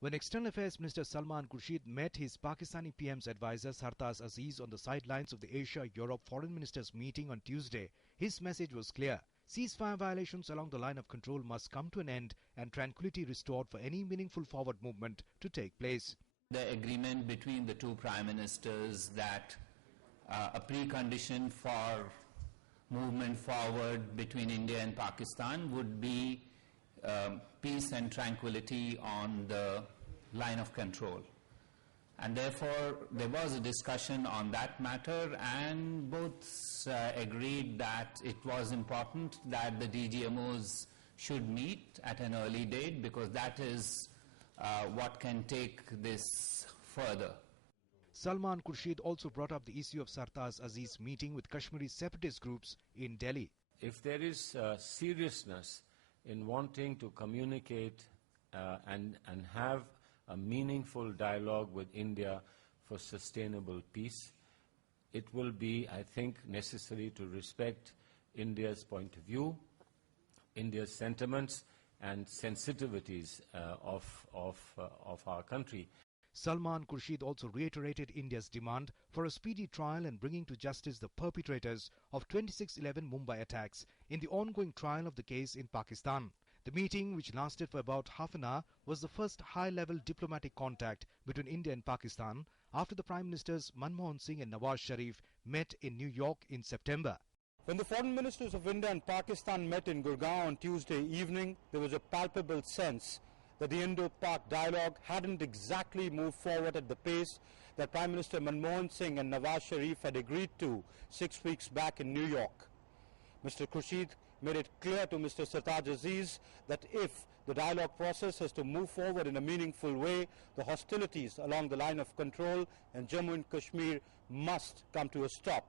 When External Affairs Minister Salman Khurshid met his Pakistani PM's advisor Sartaj Aziz on the sidelines of the Asia-Europe Foreign Ministers meeting on Tuesday, his message was clear. Ceasefire violations along the line of control must come to an end and tranquility restored for any meaningful forward movement to take place. The agreement between the two Prime Ministers that a precondition for movement forward between India and Pakistan would be peace and tranquility on the line of control. And therefore, there was a discussion on that matter, and both agreed that it was important that the DGMOs should meet at an early date, because that is what can take this further. Salman Khurshid also brought up the issue of Sartaj Aziz meeting with Kashmiri separatist groups in Delhi. If there is seriousness in wanting to communicate and have a meaningful dialogue with India for sustainable peace, it will be, I think, necessary to respect India's point of view, India's sentiments and sensitivities of our country. Salman Khurshid also reiterated India's demand for a speedy trial and bringing to justice the perpetrators of 26/11 Mumbai attacks in the ongoing trial of the case in Pakistan. The meeting, which lasted for about half an hour, was the first high-level diplomatic contact between India and Pakistan after the Prime Ministers Manmohan Singh and Nawaz Sharif met in New York in September. When the foreign ministers of India and Pakistan met in Gurgaon on Tuesday evening, there was a palpable sense that the Indo-Pak dialogue hadn't exactly moved forward at the pace that Prime Minister Manmohan Singh and Nawaz Sharif had agreed to 6 weeks back in New York. Mr. Khurshid made it clear to Mr. Sartaj Aziz that if the dialogue process has to move forward in a meaningful way, the hostilities along the line of control in Jammu and Kashmir must come to a stop.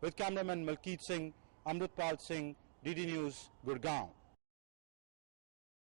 With cameraman Malkeet Singh, Amritpal Singh, DD News, Gurgaon.